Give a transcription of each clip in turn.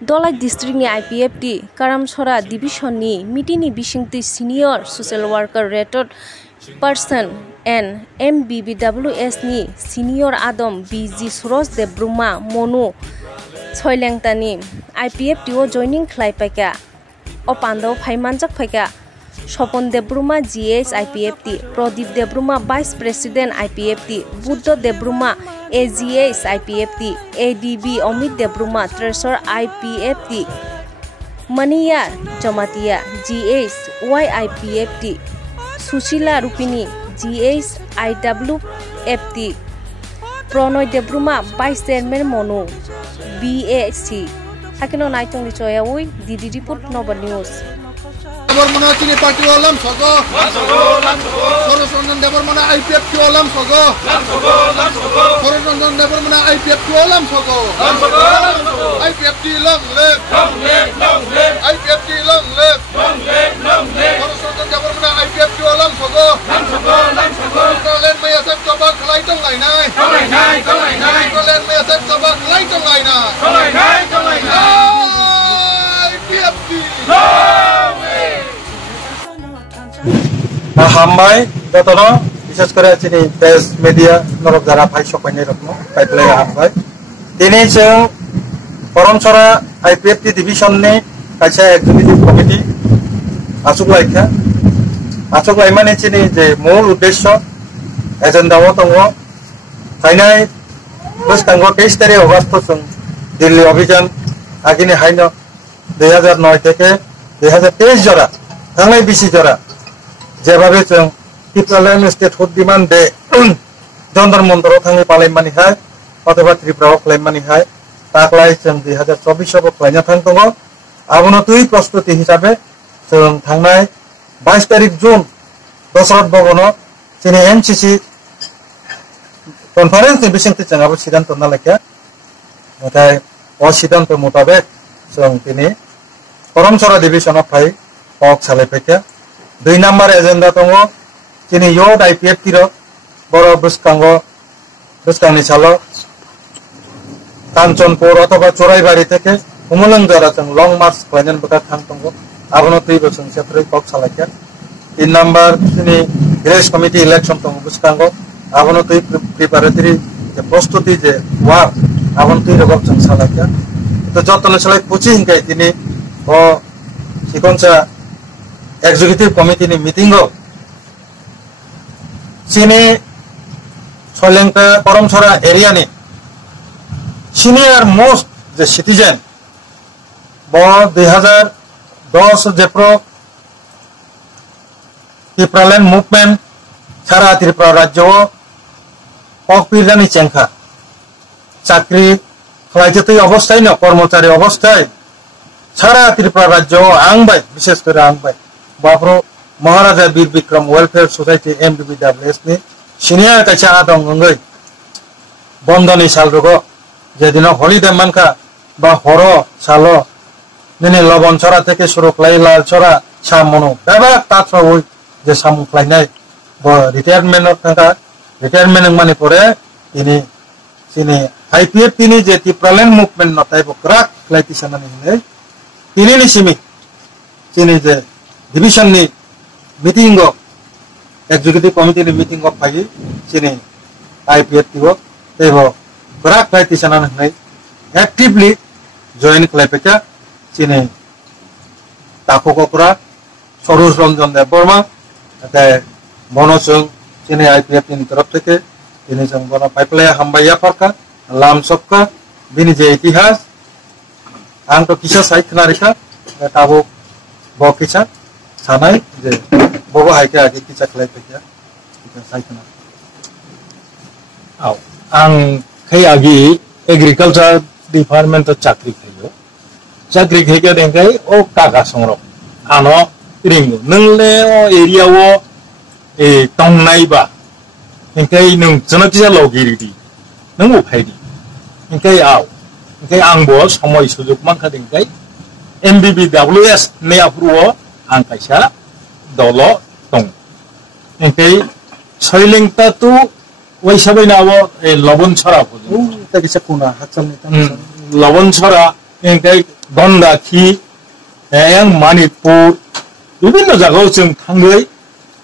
Dolai district ni IPFT Karamsora division ni mitini bisingti senior social worker rated person and MBBWS ni senior Adam BG Suros de Bruma Monu Soilengtani IPFT o joining khlai paika o pando phaimanjak paika Sopon Debruma GS IPFT Prodip Debruma Vice President IPFT Buddha Debruma AGS IPFT ADB Omid Debruma Treasurer IPFT Mania Jomatia GS YIPFT Susila Rupini GS IWFT Pronoy Debruma Vice Chairman Monu BAC Hakino Naitong Lichoyawi Didi Report Nova News Debormana Chini Party Olam Sogo Sorosondan Debormana IPFT Olam Sogo Sorosondan Debormana IPFT Olam Sogo IPFT long live IPFT long live Sorosondan Debormana IPFT Olam Sogo Kalian mayasep coba kelai tong lai nai Kalian mayasep coba kelai tong lai nai IPFT হামবাই যতন বিশেষ করে চিনি press media নরক যারা ভাই সপাইনি রত্ন পাইপ্লাই হামবাই তিনি जों Karamchhara IPFT division नि কাইসা এক্সিকিউটিভ কমিটি আচুকলাইমানে চিনি যে মূল উদ্দেশ্য এজেন্ডাও দङ ফাইনাই বসকাঙ্গ 23 তারিখ অগস্ট जों দিল্লি অভিযান আগিনি হাইন 2009 থেকে 2023 জরা থাংলাই বিসি জরা যেভাবে जों ত্রিপুরাল্যান্ড স্টেট হুড ডিমান্ড দে জন্দর মন্দর থাংনি পালাইমানি হাই অথবা ত্রিপুরাও ক্লাইমানি হাই তাকলাই जों 2024 আव ক্লাইনা থাং দङ আবনো তুই প্রস্তুতি হিসাবে जों থাংনাই 22 তারিখ জুন দশরথ ভবন চিনি এনসিসি কনফারেন্স नि बिसिंति जों आबो सिद्धांत नालाखिया नाथाय अ सिद्धांत मुताबिक जों दिनै करमसरा डिभिजनाव फाइ पक सालायफैखा 2 नाम्बार एजेंडा दङ दिनै योड आइपिएफटी रो बर बुसकांनि सालो कांचनपुर अथवा चोराइबाड़ी থেকে उमलंग द्वारा जों लंग मार्च खालायनानै बगा थां दङ आबनो तुइबो जों सेफ्रै पक सालायखा 3 नाम्बार दिनै ग्रेस कमिटी इलेक्शन दङ बुसकांगो आबनो तुइ प्रिपारेटरी जे प्रस्तुति जे वार आबनो तुइ रकम जों सालायखा तो जतन सालाय पुचि हिंकाय दिनै ओ सिकनसा एग्जीक्यूटिव कमिटी नि मीटिंग चिनी सोलेंका करमसरा एरिया नि सीनियर मोस्ट जे सिटीजन बो 2010 जेप्रो ত্রিপুরাল্যান্ড মুভমেंट सारा त्रिपुरा राज्य पकपिरजानि चेंखा चाकरी खालायजोतै अवस्थाय न कर्मचारी अवस्थाय सारा त्रिपुरा राज्य आंबाय विशेष करे आंबाय बाफ्रो महाराजा वीर विक्रम वेलफेयर सोसाइटी एमबीबीडब्ल्यूएस नि सिनियर काचा आदं अंगै बंदनी सालरुगो जेदिन हलिडे मानका बा हरो सालो निने लबन छरा থেকে শুরু ক্লাই লাল ছরা সামনো বাবা তাছরা ওই যে সামু ক্লাইনাই ব রিটায়ারমেন্ট থাকা রিটায়ারমেন্ট মানে পরে তিনি চিনি আইপিএফ তিনি যে ত্রিপুরাল্যান্ড মুভমেন্ট নতাই বকরাক ক্লাইতিসানানি নে তিনি नि सिमी चिनी जे डिविजन नि मीटिंग एग्जीक्यूटिव कमिटी नि मीटिंग फाइ चिनी आईपीएफटी हो तेबो बराक क्लाइतिसानानि नै एक्टिवली जॉइन क्लाइपेका चिनी ताको कोकरा सरोज रंजन देवबर्मा ते बनोजों चिनी आईपीएफटी नि तरफ থেকে তিনি जों बना पाइपलाया हामबाया पारका लाम सबका बिनि जे इतिहास आं तो किसा साइड खनारिखा ताबो ब किसा सानाय जे बबो हायके आगे किसा खलायफैया किसा साइड खना आव आं खै आगे एग्रीकल्चर डिपार्टमेंट तो चाकरी खैयो चाकरी खैके देंखाय ओ काका संरो आनो रिंगो नंले ओ एरिया वो ए टंगनायबा इंखाय नों जनकिसा लगिरिदि नों उफायदि इंखाय आव इंखाय आंबो समय सुजुग मानखा देंखाय एमबीबीडब्ल्यूएस ने अप्रुव आं कायसा दल दं इंखाय सयलेंता तु वैसाबै नावो ए लबन छरा ता किसा कोना हाचलनि लबन छरा एंखाय गंडाखि मणिपुर विभिन्न जायगायाव जों थाङै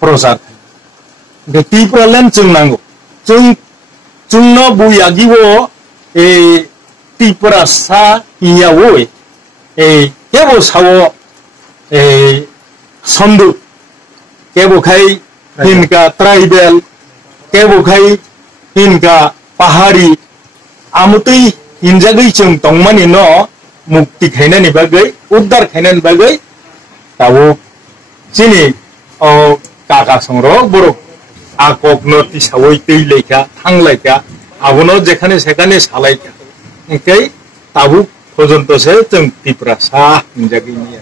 प्रसार खालामो त्रिपुरालेण्ड जों नांगौ जोंनो बुयागिबो ए त्रिपुरा सा इयावो ए केबो सावो ए सन्दु केबो खाय हिनका ट्राइबेल केबो खाय हिनका पहाड़ी आमुतै हिनजागै जों दंमानि न मुक्ति खायनायनि बागै उद्धार खायनायनि बागै दाबो जोंनि काका संग्र बर' आकक नर्थ इस्टआवै दै लेखा थांलायखा आबनो जेखाने सेखाने सालायखा ओंखाय दाबो पର୍ଯ୍यन्तसो जों त्रिपुरा सा हिनजागैनि